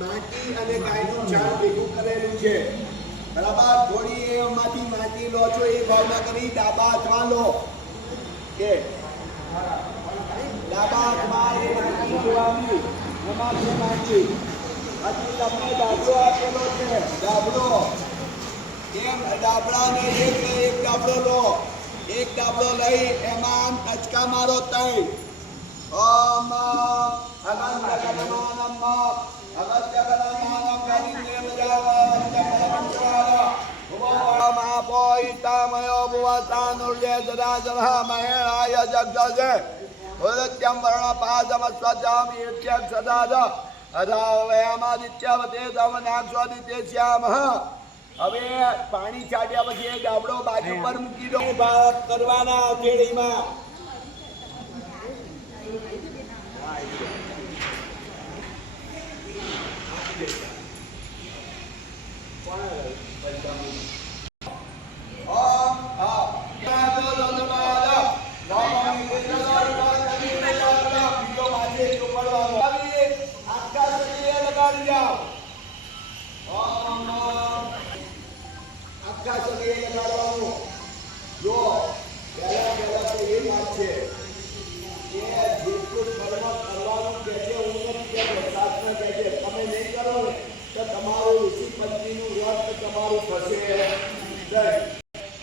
માટી અને ગાયનું છાણ ભેગું કરેલું છે બરાબર થોડી એમાંથી માટી લો છો એ ભાવના કરી ડાબા હાથમાં લો કે ડાબા હાથમાં એ માટી લેવાની એમાં છે માટી હજી તમને ડાબલો આપેલો છે ડાબલો એમ ડાબલાને એક ડાબલો લો એક ડાબલો લઈ એમાં ટચકા મારો તઈ ઓમ અનંત ગણમાનમ અગત્ય ગણમાનમ ગાદિન્યમ જાવમ જપરંચારા ભુવમ આપોઈતામયો ભુવસાનુર્ય સદાસરહ મહેણાય જગજે ઉદત્યમ વર્ણપાદમ સ્વજામ ઈચ્છક સદાદ અધાવયામાદિત્યવતે તમનાક્ષોદિત્ય શ્યામ હવે પાણી છાટ્યા પછી એ ડાબડો બાજુ પર મૂકી દો ભાગ કરવાના થેળીમાં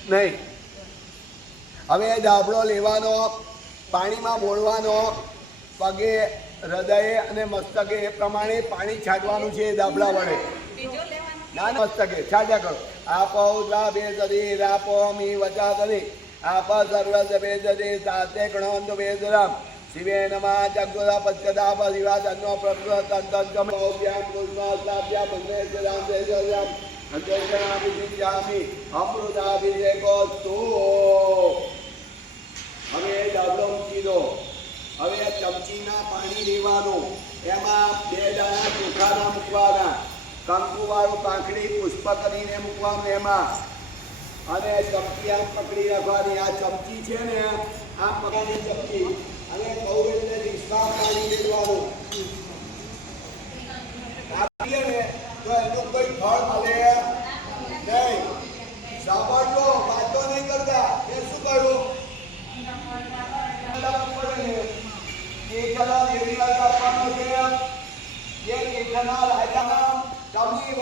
નહીં હવે ડાબલો લેવાનો પાણીમાં બોળવાનો પગે હૃદયે અને મસ્તકે એ પ્રમાણે પાણી છાંટવાનું છે ડાબલા વડે ના મસ્તકે છાંટ્યા કરો આપો ઉદ્રા બેસરી આપો મી વચા કરી આપ સર્વસ બેસરી સાતે ગણવંત બેસરામ શિવે નમઃ જગુરા પશ્ચદા પરિવા તન્નો પ્રકૃત તંતમ ઓભ્યામ કુસ્માસ્તાભ્યામ બંનેશ્વરામ દેશરામ અંતેશનાભિષિંચામિ અમૃતાભિષેકોસ્તુ હવે ડાબલો મૂકી દો હવે ચમચીના પાણી લેવાનું એમાં 2 દાણા ચોખાના મૂકવાના કંકુવાળું પાંખડી પુષ્પ કરીને મૂકવાનું એમાં અને ચમચી આમ પકડી રાખવાની આ ચમચી છે ને આમ પકડની ચમચી અને કૌરવને ડીશમાં પાણી લેવાનું આપીએ ને તો એનું કોઈ ફળ મળે નહીં સાંભળજો વાતો નહીં કરતા એ શું કહ્યું કેકના દેવી આપવાનો છે એ કેકના રાજાના કવિ